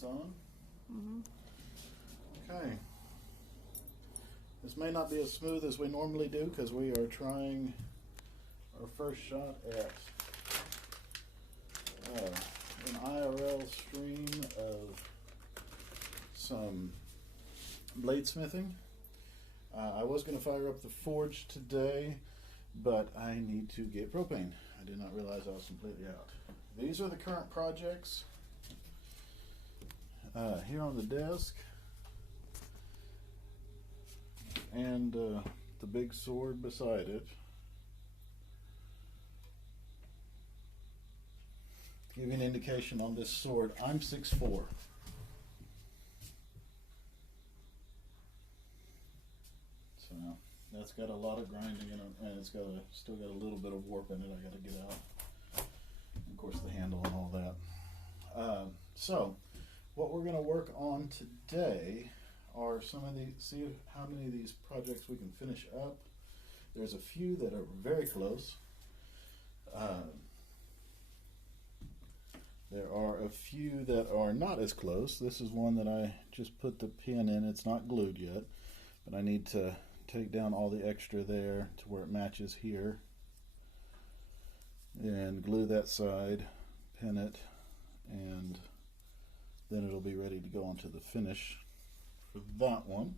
It's on? Mm-hmm. Okay. This may not be as smooth as we normally do because we are trying our first shot at an IRL stream of some bladesmithing. I was going to fire up the forge today, but I need to get propane. I did not realize I was completely out. These are the current projects here on the desk, and the big sword beside it. To give you an indication on this sword, I'm 6'4". So that's got a lot of grinding in it, and it's got still got a little bit of warp in it I got to get out. And of course the handle and all that. So what we're going to work on today are some of the, see how many of these projects we can finish up. There's a few that are very close. There are a few that are not as close. This is one that I just put the pin in. It's not glued yet, but I need to take down all the extra there to where it matches here, and glue that side, pin it, and then it'll be ready to go onto the finish for that one.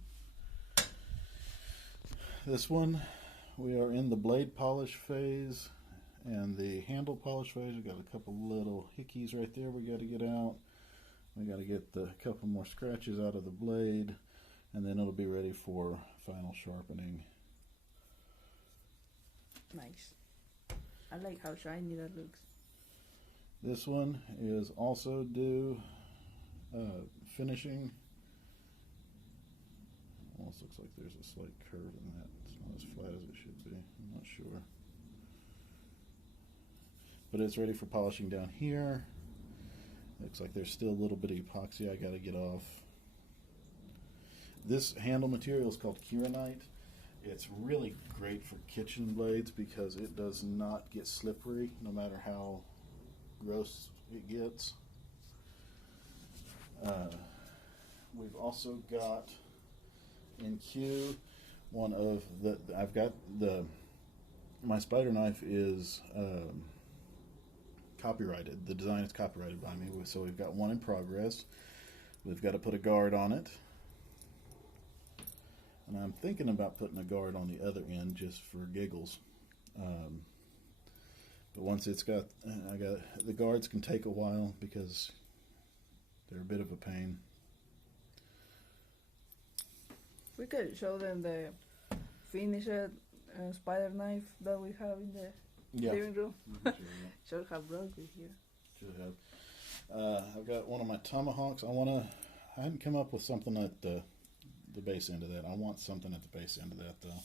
This one, we are in the blade polish phase and the handle polish phase. We got a couple little hickeys right there we got to get out. We got to get the couple more scratches out of the blade, and then it'll be ready for final sharpening. Nice. I like how shiny that looks. This one is also due finishing. Almost looks like there's a slight curve in that. It's not as flat as it should be. I'm not sure. But it's ready for polishing down here. Looks like there's still a little bit of epoxy I got to get off. This handle material is called Kieranite. It's really great for kitchen blades because it does not get slippery no matter how gross it gets. We've also got in queue one of the, I've got my spider knife is copyrighted. The design is copyrighted by me, so we've got one in progress. We've got to put a guard on it, and I'm thinking about putting a guard on the other end just for giggles. But once it's got, the guards can take a while because they're a bit of a pain. We could show them the finished spider knife that we have in the living room. Should have brought it here. Should have. I've got one of my tomahawks. I hadn't come up with something at the base end of that. I want something at the base end of that though.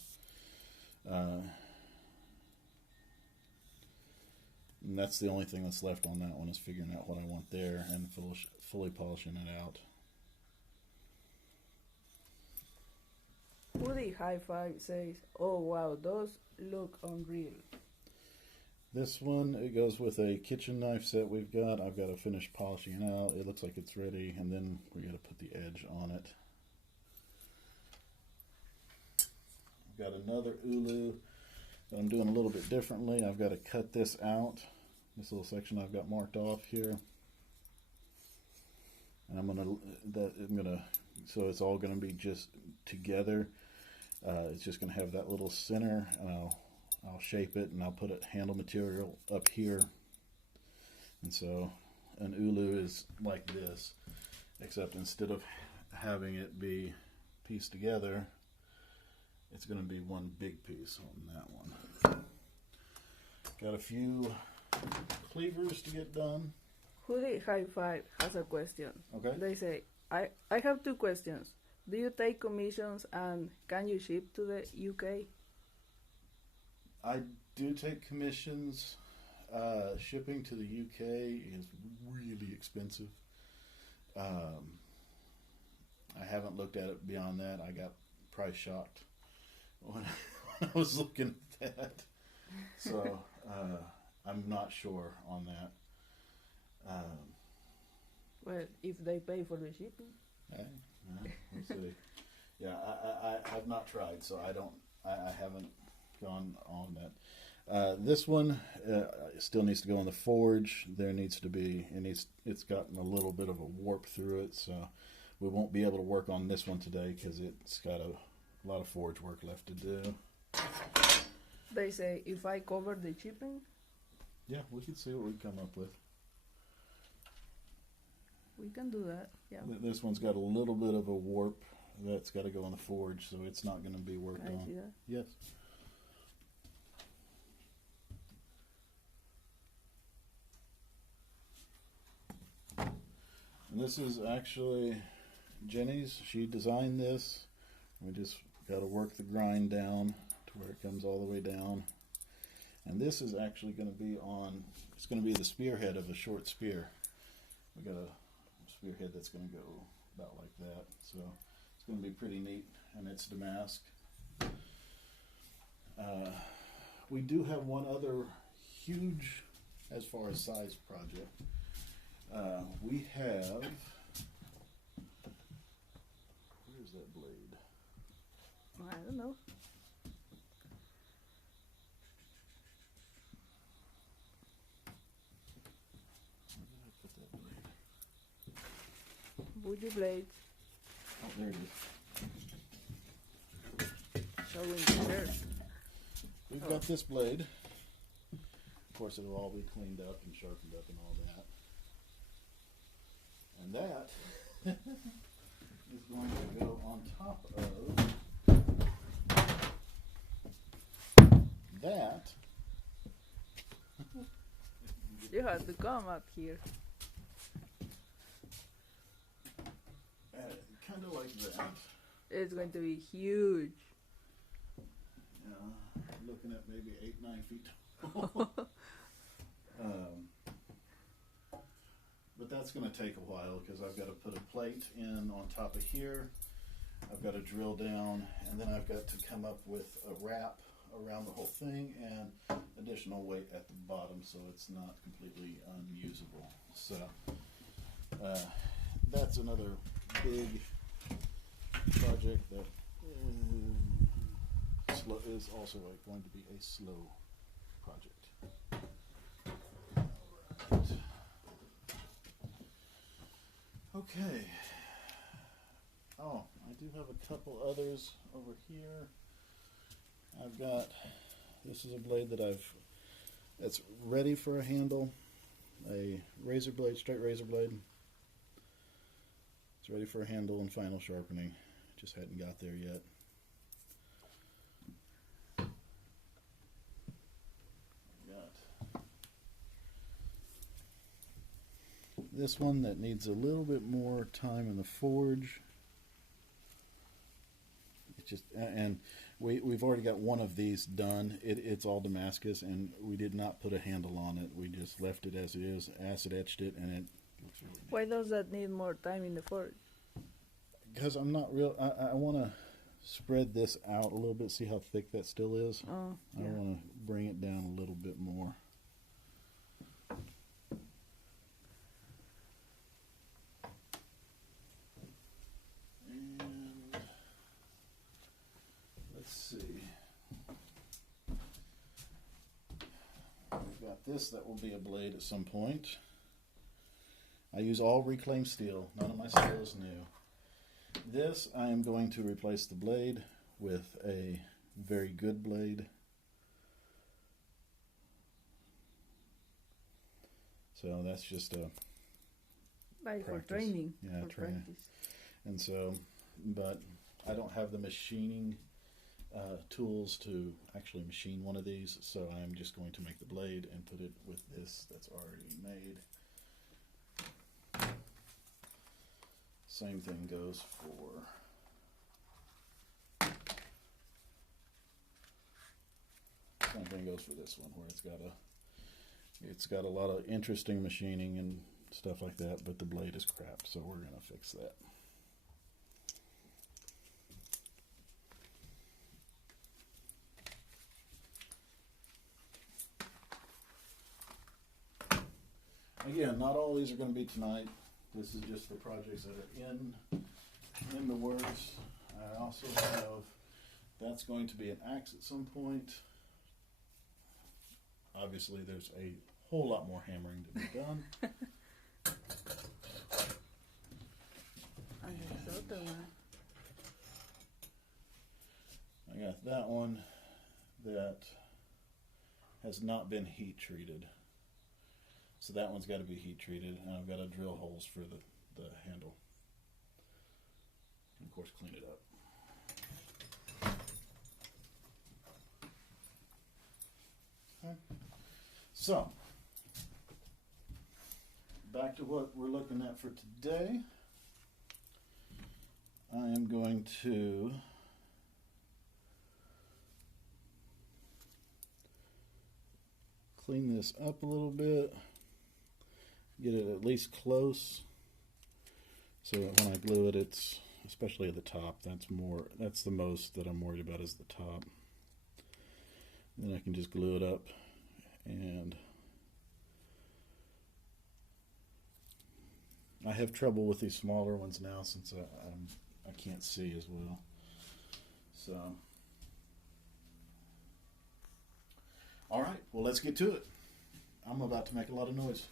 And that's the only thing that's left on that one, is figuring out what I want there and fully polishing it out. Woody High Five says, "Oh wow, those look unreal." This one, it goes with a kitchen knife set we've got. I've got to finish polishing it out. It looks like it's ready, and then we got to put the edge on it. I've got another ulu that I'm doing a little bit differently. I've got to cut this out. This little section I've got marked off here. And so it's all gonna be just together. It's just gonna have that little center, and I'll shape it, and I'll put a handle material up here. And so an ulu is like this, except instead of having it be pieced together, it's going to be one big piece on that one. Got a few cleavers to get done. Hoodie High Five has a question. Okay. They say, I have two questions. Do you take commissions, and can you ship to the UK? I do take commissions. Shipping to the UK is really expensive. I haven't looked at it beyond that. I got price shocked when I was looking at that. So I'm not sure on that. Well, if they pay for the shipping. Let's see. Yeah, I've not tried, so I haven't gone on that. This one still needs to go in the forge. There needs to be, it's gotten a little bit of a warp through it, so we won't be able to work on this one today because it's got a lot of forge work left to do. They say if I cover the shipping. Yeah, we can see what we come up with. We can do that, yeah. This one's got a little bit of a warp that's got to go in the forge, so it's not going to be worked on. Can I see that? Yes. And this is actually Jenny's. She designed this. We just got to work the grind down to where it comes all the way down. And this is actually going to be on, it's going to be the spearhead of a short spear. We got a spearhead that's going to go about like that. So it's going to be pretty neat, and it's Damask. We do have one other huge, as far as size, project. We have, where's that blade? I don't know. Woody blades. Oh, there it is. Showing there. We've got this blade. Of course, it'll all be cleaned up and sharpened up and all that. And that is going to go on top of that. You have to come up here. Kind of like that. It's going to be huge. Yeah, looking at maybe 8-9 feet tall. But that's going to take a while because I've got to put a plate in on top of here. I've got to drill down, and then I've got to come up with a wrap around the whole thing and additional weight at the bottom so it's not completely unusable. So that's another big project that is also going to be a slow project. All right. Okay. Oh, I do have a couple others over here. I've got, this is a blade that's ready for a handle, a razor blade, straight razor blade. It's ready for a handle and final sharpening. Just hadn't got there yet. Got this one that needs a little bit more time in the forge. It's just, and we've already got one of these done. It's all Damascus, and we did not put a handle on it. We just left it as it is, acid etched it, and it looks really neat. Why does that need more time in the forge? Because I'm not real. I want to spread this out a little bit, see how thick that still is. Oh, yeah. I want to bring it down a little bit more. And let's see. We've got this that will be a blade at some point. I use all reclaimed steel. None of my steel is new. This, I am going to replace the blade with a very good blade. So that's just a like practice. For training. Yeah, for training. practice. And so, but I don't have the machining tools to actually machine one of these, so I'm just going to make the blade and put it with this that's already made. Same thing goes for this one, where it's got a lot of interesting machining and stuff like that, but the blade is crap, so we're gonna fix that. Again, not all these are going to be tonight. This is just for projects that are in the works. I also have, that's going to be an axe at some point. Obviously, there's a whole lot more hammering to be done. I got that one that has not been heat treated. So that one's got to be heat treated, and I've got to drill holes for the handle. And of course, clean it up. Okay. So, back to what we're looking at for today. I am going to clean this up a little bit, get it at least close, so that when I glue it, it's, especially at the top, that's the most that I'm worried about is the top. And then I can just glue it up, and I have trouble with these smaller ones now since I can't see as well. So, all right, well, let's get to it. I'm about to make a lot of noise.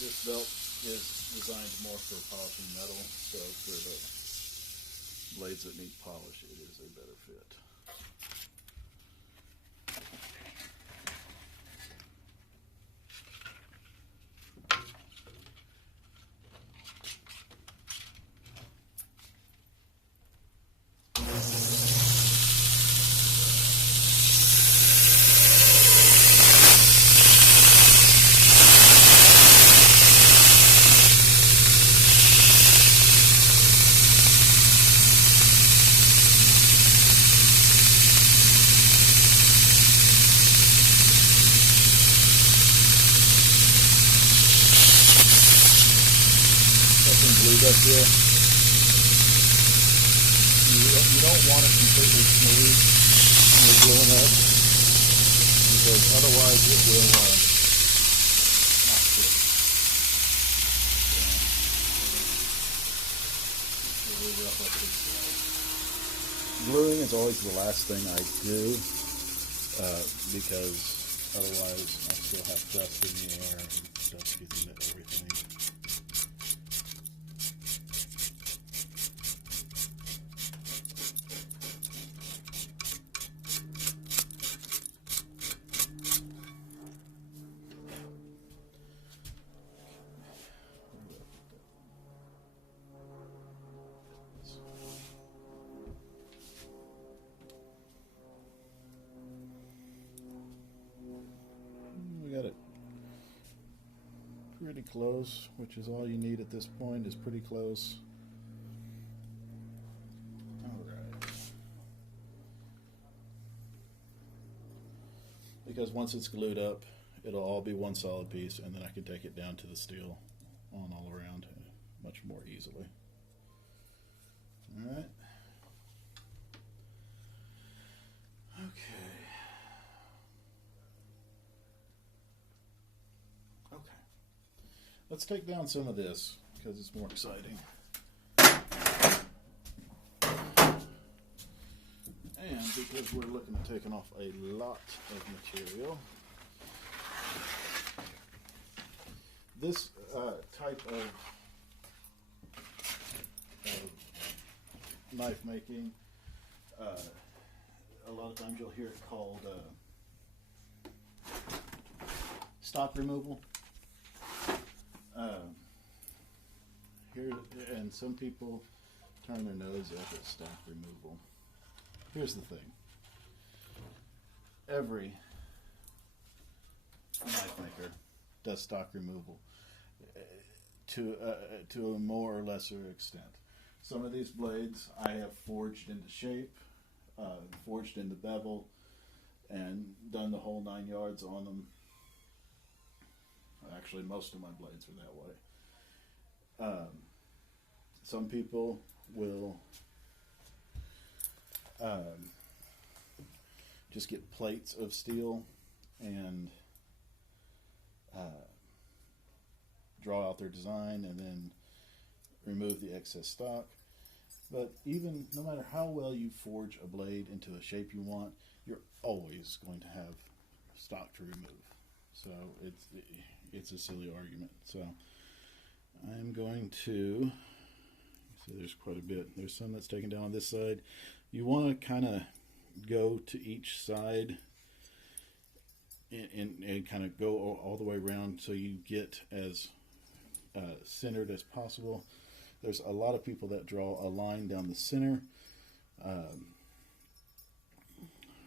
This belt is designed more for polishing metal, so for the blades that need polish, it is a better fit. Up here. You don't want it completely smooth when you're gluing up, because otherwise it will not fit. Gluing is always the last thing I do, because otherwise I still have dust in the air and dust gets into everything. Pretty close, which is all you need at this point, is pretty close. Alright. Because once it's glued up, it'll all be one solid piece, and then I can take it down to the steel on all around much more easily. Alright. Okay. Let's take down some of this, because it's more exciting. And because we're looking at taking off a lot of material, this type of knife making, a lot of times you'll hear it called stock removal. Here, and some people turn their nose up at stock removal. Here's the thing. Every knife maker does stock removal to a more or lesser extent. Some of these blades I have forged into shape, forged into bevel, and done the whole 9 yards on them. Actually, most of my blades are that way. Some people will just get plates of steel and draw out their design and then remove the excess stock. But even no matter how well you forge a blade into a shape you want, you're always going to have stock to remove. So it's a silly argument. So I'm going to, so there's quite a bit. There's some that's taken down on this side. You want to kind of go to each side and kind of go all the way around so you get as centered as possible. There's a lot of people that draw a line down the center,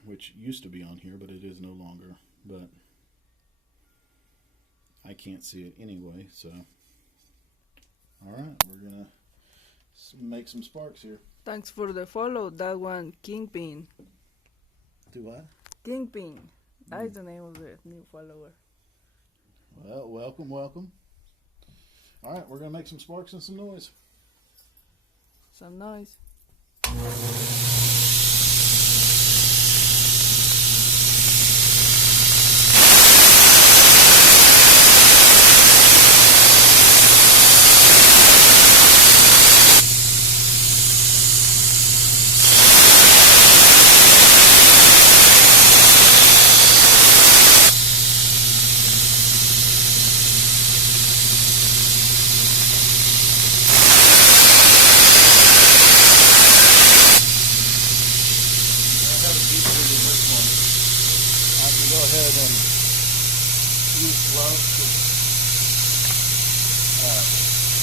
which used to be on here, but it is no longer. But I can't see it anyway, so all right, we're gonna make some sparks here. Thanks for the follow. That one, Kingpin. Do what? Kingpin. That's the name of the new follower. Well, welcome. All right, we're gonna make some sparks and some noise. Some noise.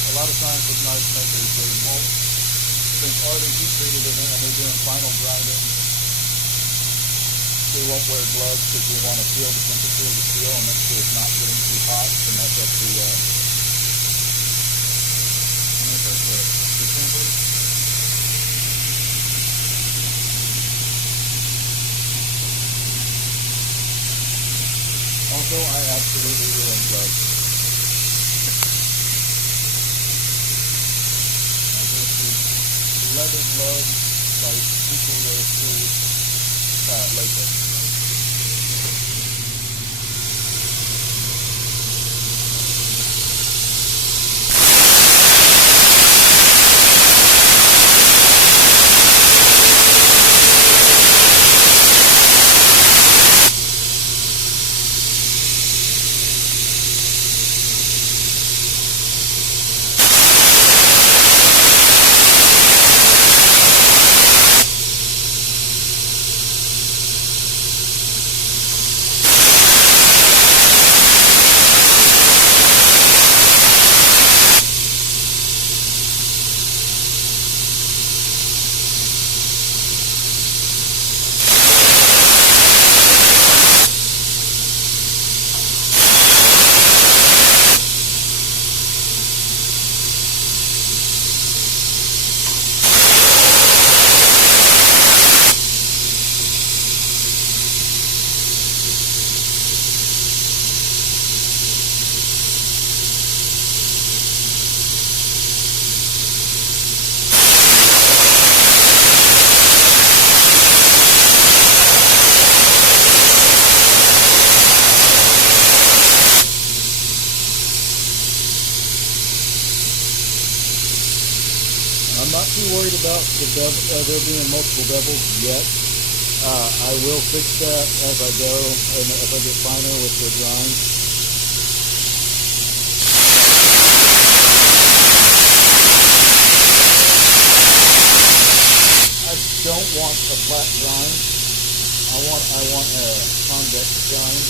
A lot of times with knife makers, they've already heat treated it and they're doing final grinding. We won't wear gloves because we want to feel the temperature of the steel and make sure it's not getting too hot to mess up the temper. Also, I absolutely ruin gloves. Leather gloves, like people with latex. I'm not too worried about there being multiple bevels yet. I will fix that as I go and if I get finer with the drawing. I don't want a flat drawing. I want a convex drawing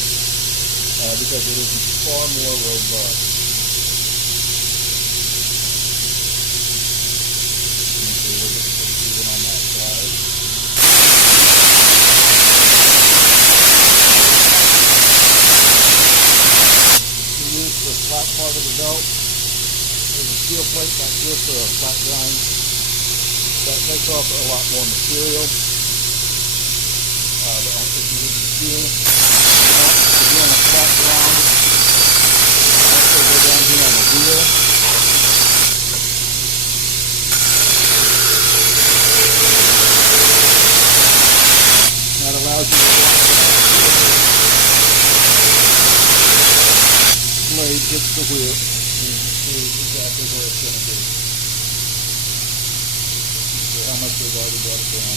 because it is far more robust. Part of the belt. There's a steel plate back here for a flat grind. That takes off a lot more material. If you need the steel, if you're doing a flat grind, blade hits the wheel, you can see exactly where it's going to be. See how much we've already brought it down.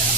Yeah.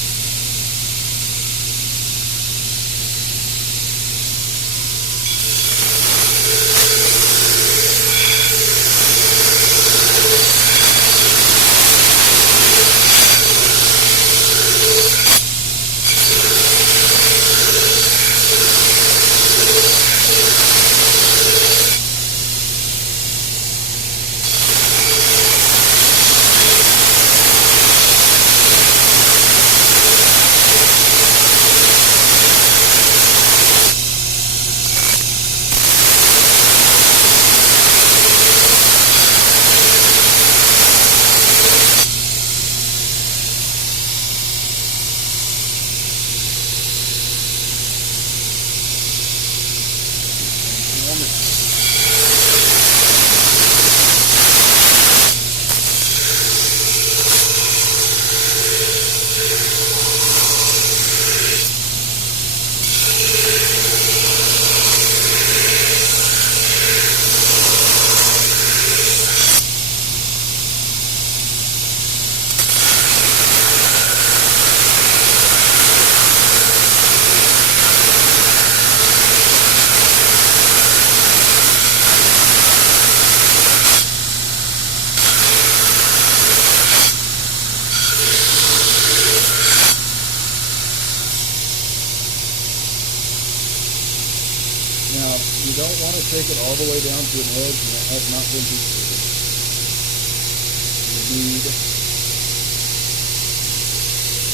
Now, you don't want to take it all the way down to an edge and it has not been heated.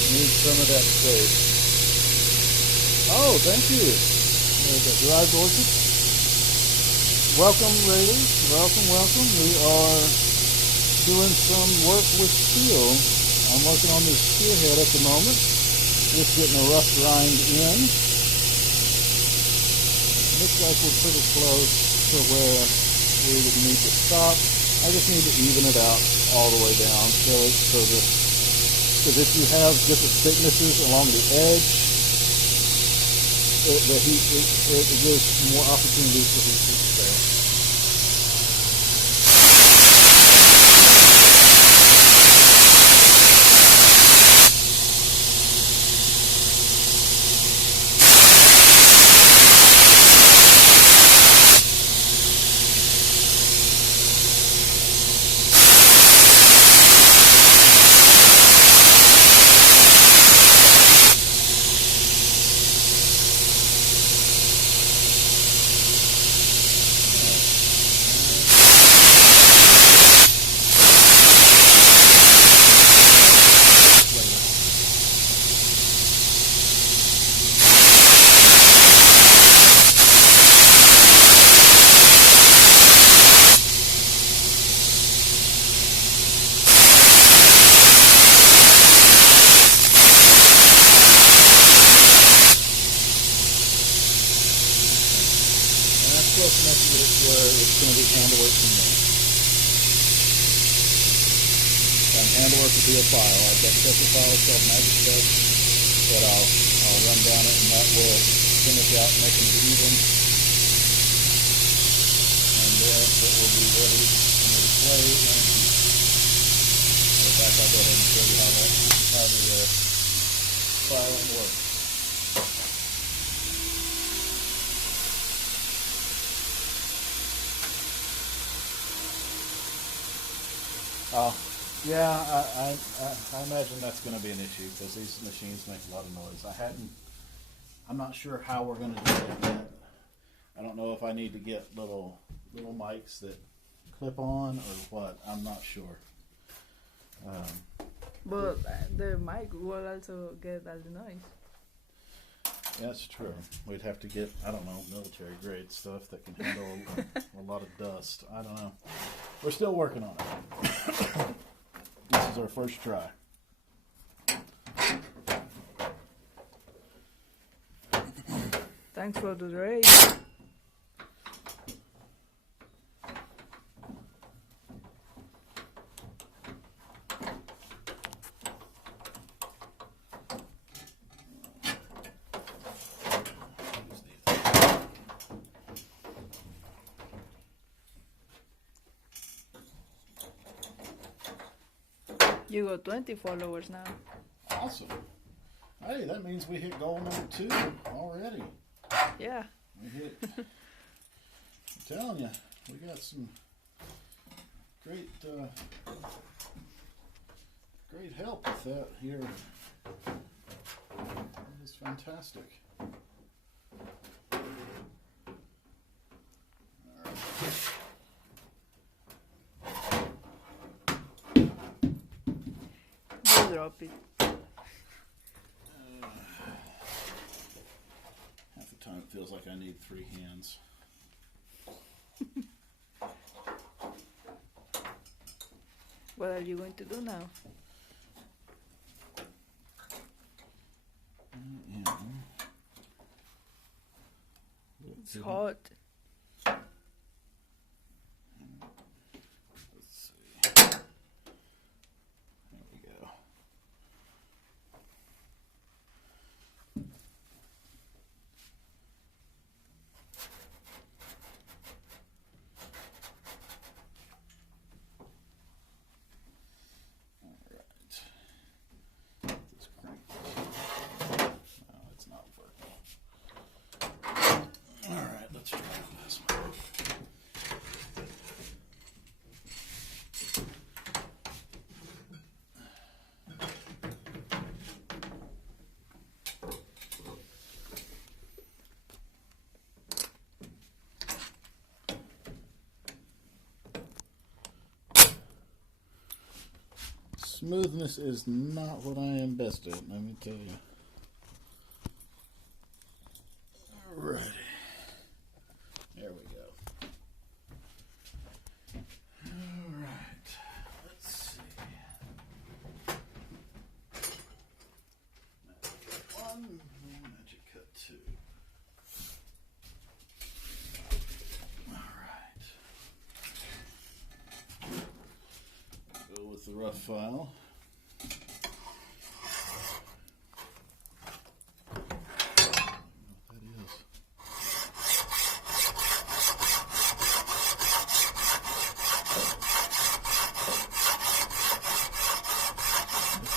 You need some of that space. Oh, thank you. There's a Garage Orchard. Welcome, ladies. Welcome, welcome. We are doing some work with steel. I'm working on this spearhead at the moment. Just getting a rough grind in. Looks like we're pretty close to where we would need to stop. I just need to even it out all the way down. Because if you have different thicknesses along the edge, it gives more opportunities for heat to spare. Close enough to get it where it's going to be handlework from there. And handlework will be a file. I've got special files called Magic Steps that I'll run down it, and that will finish out making it even. And then it will be ready for me to play and heat. In fact, I'll go ahead and show you how the filing works. Yeah, I imagine that's going to be an issue because these machines make a lot of noise. I'm not sure how we're going to do it yet. I don't know if I need to get little mics that clip on or what. I'm not sure. But the mic will also get all the noise. That's true. We'd have to get, I don't know, military grade stuff that can handle a lot of dust. I don't know. We're still working on it. This is our first try. Thanks for the raid. You got 20 followers now. Awesome. Hey, that means we hit goal number 2 already. Yeah. We hit. I'm telling you, we got some great help with that here. It's fantastic. You drop it. Half the time it feels like I need 3 hands. What are you going to do now? Yeah. It's hot. Let's see. There we go. Just crank this. No, it's not working. Alright, let's try this one. Smoothness is not what I am best at, let me tell you. Alright. There we go. Alright. Let's see. Magic cut 1, magic cut 2. Alright. Go with the rough file.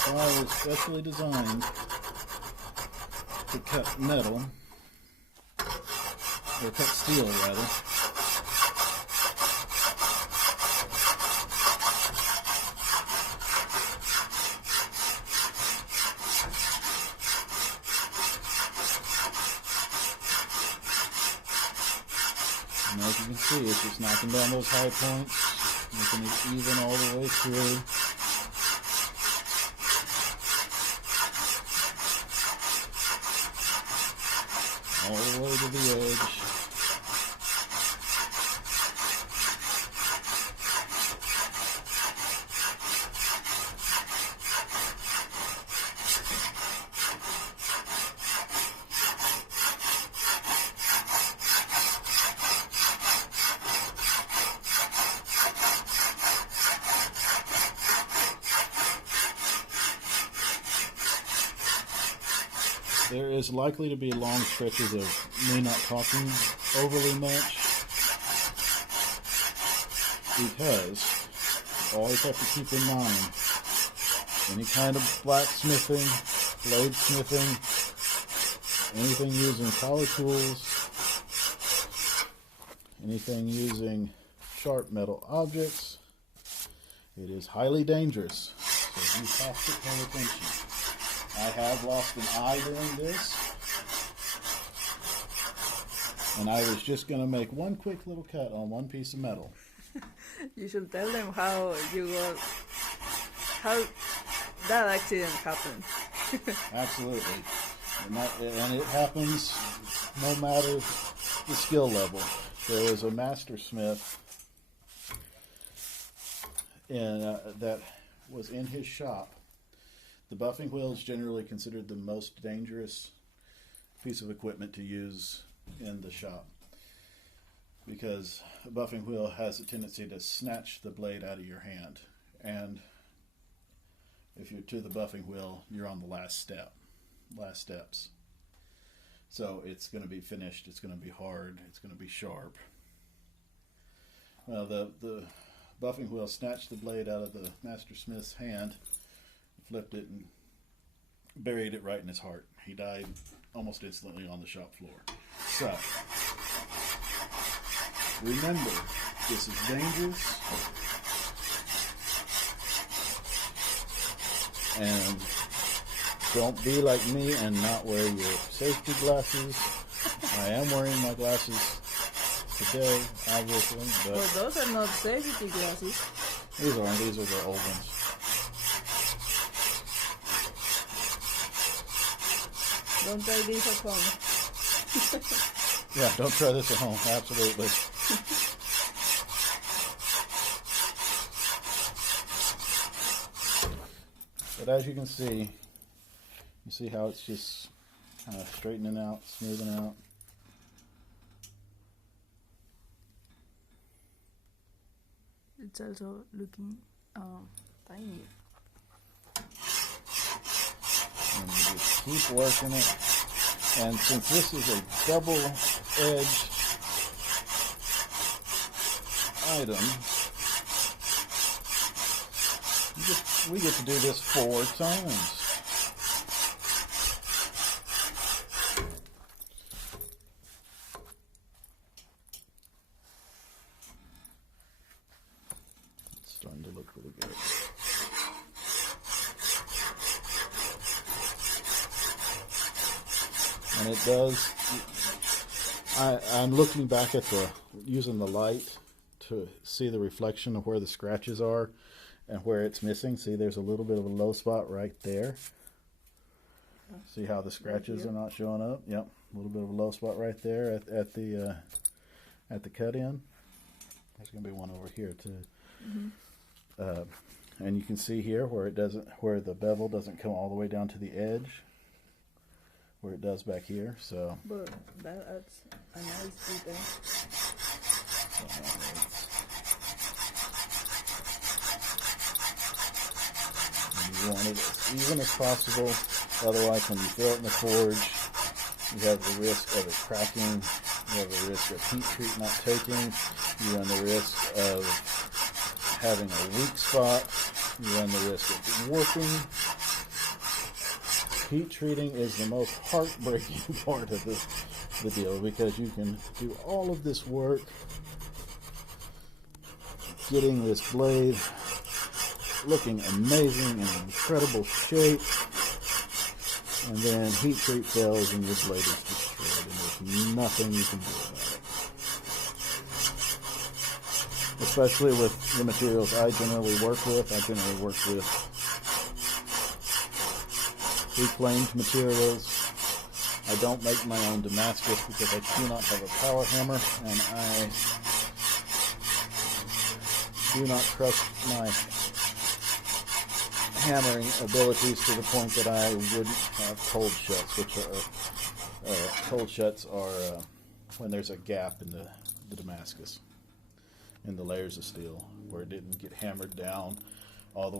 File is specially designed to cut metal, or cut steel rather. And as you can see, it's just knocking down those high points, making it even all the way through. All the way to the edge. There is likely to be long stretches of me not talking overly much because you always have to keep in mind any kind of blacksmithing, bladesmithing, anything using power tools, anything using sharp metal objects, it is highly dangerous, so you have to pay attention. I have lost an eye during this, and I was just going to make one quick little cut on one piece of metal. You should tell them how that accident happened. Absolutely. And it happens no matter the skill level. There was a master smith that was in his shop. The buffing wheel is generally considered the most dangerous piece of equipment to use in the shop because a buffing wheel has a tendency to snatch the blade out of your hand, and if you're to the buffing wheel, you're on the last steps. So it's going to be finished, it's going to be hard, it's going to be sharp. Well, the buffing wheel snatched the blade out of the master smith's hand, flipped it and buried it right in his heart. He died almost instantly on the shop floor. So, remember, this is dangerous. And don't be like me and not wear your safety glasses. I am wearing my glasses today, obviously, but Well, those are not safety glasses. these aren't. These are the old ones. Don't try this at home. Yeah, don't try this at home. Absolutely. But as you can see, you see how it's just kind of straightening out, smoothing out. It's also looking tiny. And you just keep working it. And since this is a double-edged item, we get to do this 4 times. It's starting to look really good. And it does. I'm looking back at using the light to see the reflection of where the scratches are and where it's missing. See, there's a little bit of a low spot right there. See how the scratches are not showing up? Yep, a little bit of a low spot right there at the cut in. There's going to be one over here too. Mm-hmm. And you can see here where the bevel doesn't come all the way down to the edge, where it does back here. So. But that adds a nice detail. You want it as even as possible. Otherwise, when you throw it in the forge, you have the risk of it cracking. You have the risk of heat treat not taking. You run the risk of having a weak spot. You run the risk of warping. Heat treating is the most heartbreaking part of the deal, because you can do all of this work getting this blade looking amazing and in incredible shape, and then heat treat fails and your blade is destroyed, and there's nothing you can do about it. Especially with the materials I generally work with. I generally work with reclaimed materials. I don't make my own Damascus because I do not have a power hammer, and I do not trust my hammering abilities to the point that I wouldn't have cold shuts, which are cold shuts are when there's a gap in the Damascus, in the layers of steel, where it didn't get hammered down all the